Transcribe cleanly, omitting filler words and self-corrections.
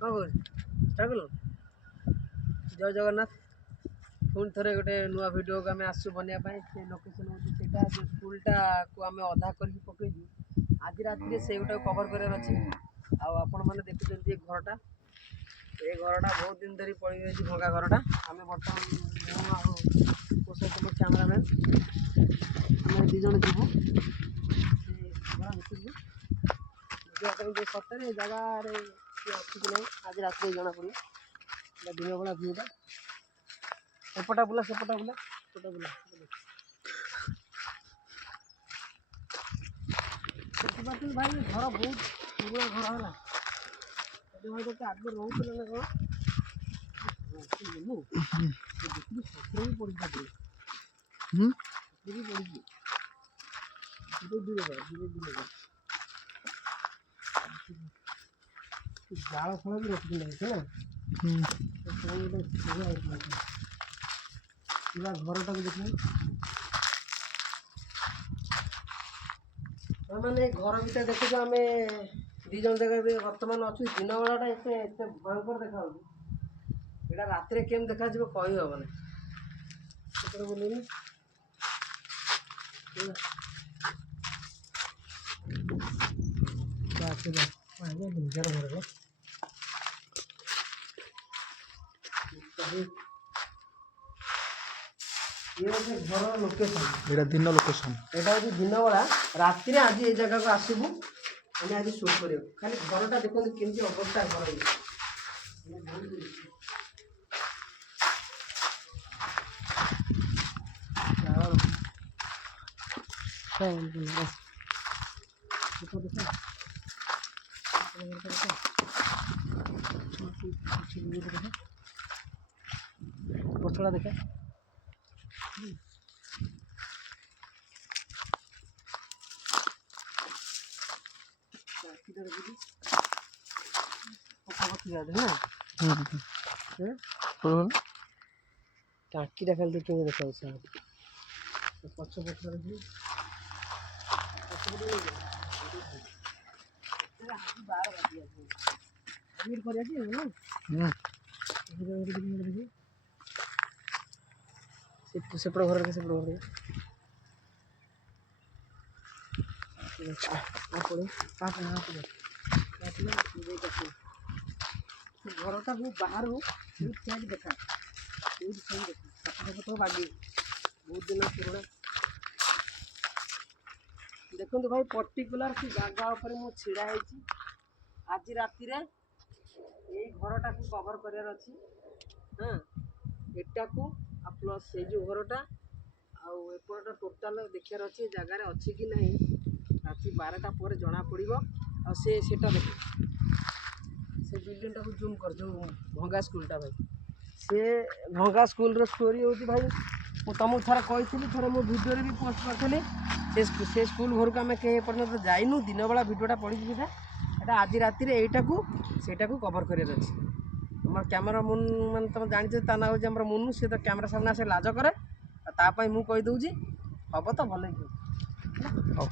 କ'ଣ କହୁଛୁ ଷ୍ଟାର୍ଟ କଲୁ? ଜୟ ଜଗନ୍ନାଥ। ପୁଣି ଥରେ ଗୋଟେ ନୂଆ ଭିଡ଼ିଓକୁ ଆମେ ଆସିଛୁ ବନେଇବା ପାଇଁ। ସେ ଲୋକେସନ୍ ହେଉଛି ସେଇଟା, ଯେଉଁ ସ୍କୁଲଟାକୁ ଆମେ ଅଧା କରିକି ପକେଇଛୁ। ଆଜି ରାତିରେ ସେଇଗୁଟାକୁ କଭର୍ କରିବାର ଅଛି। ଆଉ ଆପଣମାନେ ଦେଖୁଛନ୍ତି ଏ ଘରଟା ବହୁତ ଦିନ ଧରି ପଡ଼ିଯାଇଛି ଭଙ୍ଗା ଘରଟା। ଆମେ ବର୍ତ୍ତମାନ ମୁଁ ଆଉ ମୋ ସହିତ ମୋ କ୍ୟାମେରାମ୍ୟାନ୍ ଆମେ 2 ଜଣ ଯିବୁ ସେ ଘର ଭିତରକୁ ଦେଖିବା ପାଇଁ ଯେ ସତରେ ଏ ଜାଗାରେ କିଏ ଅଛି କି ନାହିଁ। ଆଜି ରାତିରେ ଜଣାପଡ଼ିବ। ଦିନ ବେଳା ଭିଉଟା ଏପଟା ବୁଲା ସେପଟା ବୁଲା ସେଥିପାଇଁ ଭାଇ ଘର ବହୁତ ପୁରୁଣା ଘର ହେଲା। ଭାଇ ଗୋଟେ ଆଗରୁ ରହୁଥିଲେ ନା କ'ଣ ଦେଖିକି ସତରେ ବି ପଡ଼ିଛି ପଡ଼ିଛି ଧୀରେ ଜାଳ ଫଳ ବି ରଖିଥିଲେ ହେଲା। ପୁରା ଘରଟାକୁ ଦେଖିଲେ ମାନେ ଘର ଭିତରେ ଦେଖୁଛୁ ଆମେ 2 ଜଣ ଜାଗାରେ ବର୍ତ୍ତମାନ ଅଛୁ। ଦିନ ବେଳାଟା ଏତେ ଭୟଙ୍କର ଦେଖାଯାଉଛି। ଏଇଟା ରାତିରେ କେମିତି ଦେଖାଯିବ କହି ହେବନି। ସେପଟେ ବୁଲେଇନି ନିଜର ଘର ଘର ଲୋକେସନ୍। ଏଇଟା ଦିନ ଲୋକେସନ୍। ଏଇଟା ହେଉଛି ଦିନ ବେଳା। ରାତିରେ ଆଜି ଏଇ ଜାଗାକୁ ଆସିବୁ ଆମେ ଆଜି ସୁଟ୍ କରିବାକୁ। ଖାଲି ଘରଟା ଦେଖନ୍ତୁ କେମିତି ଅବସ୍ଥା ଘର ହେଇଛି। ପଛଟା ଦେଖା ଟାଙ୍କିଟା ଖାଲି କେମିତି ଦେଖାଉଛି ପଛ ପଛରେ ସେପଟ ଘର ଘରଟା ମୁଁ ବାହାରୁ ଦେଖା ବାଗି ବହୁତ ଦିନ ପୁରୁଣା। ଦେଖନ୍ତୁ ଭାଇ ପର୍ଟିକୁଲାର ସେ ଜାଗା ଉପରେ ମୁଁ ଛିଡ଼ା ହେଇଛି। ଆଜି ରାତିରେ ଏଇ ଘରଟାକୁ କଭର୍ କରିବାର ଅଛି। ଏଟାକୁ ଆଉ ପ୍ଲସ୍ ସେଇ ଯେଉଁ ଘରଟା ଆଉ ଏପଟଟା ଟୋଟାଲ୍ ଦେଖିବାର ଅଛି ଏ ଜାଗାରେ ଅଛି କି ନାହିଁ। ରାତି 12ଟା ପରେ ଜଣାପଡ଼ିବ। ଆଉ ସେଟା ଦେଖ ସେ ବିଲ୍ଡିଂଟାକୁ ଜୁମ୍ କର, ଯେଉଁ ଭଙ୍ଗା ସ୍କୁଲଟା ଭାଇ। ସେ ଭଙ୍ଗା ସ୍କୁଲର ଷ୍ଟୋରି ହେଉଛି ଭାଇ, ମୁଁ ତୁମକୁ ଥରେ କହିଥିଲି, ଥରେ ମୋ ଭିଡ଼ିଓରେ ବି ପୋଷ୍ଟ କରିଥିଲି। ସେ ସ୍କୁଲ ଘରକୁ ଆମେ କେହି ଏପର୍ଯ୍ୟନ୍ତ ଯାଇନୁ। ଦିନବେଳା ଭିଡ଼ିଓଟା ପଡ଼ିଛି ସେଇଟା। ଏଇଟା ଆଜି ରାତିରେ ସେଇଟାକୁ କଭର୍ କରିବାର ଅଛି। ଆମର କ୍ୟାମେରା ମୁନ୍ ମାନେ ତୁମେ ଜାଣିଛ ତା ନାଁ ହେଉଛି ଆମର ମୁନୁ। ସେ ତ କ୍ୟାମେରା ସାମ୍ନା ସେ ଲାଜ କରେ। ଆଉ ତା ପାଇଁ ମୁଁ କହିଦେଉଛି ହେବ ତ ଭଲ ହେଇଯିବ। ହଉ।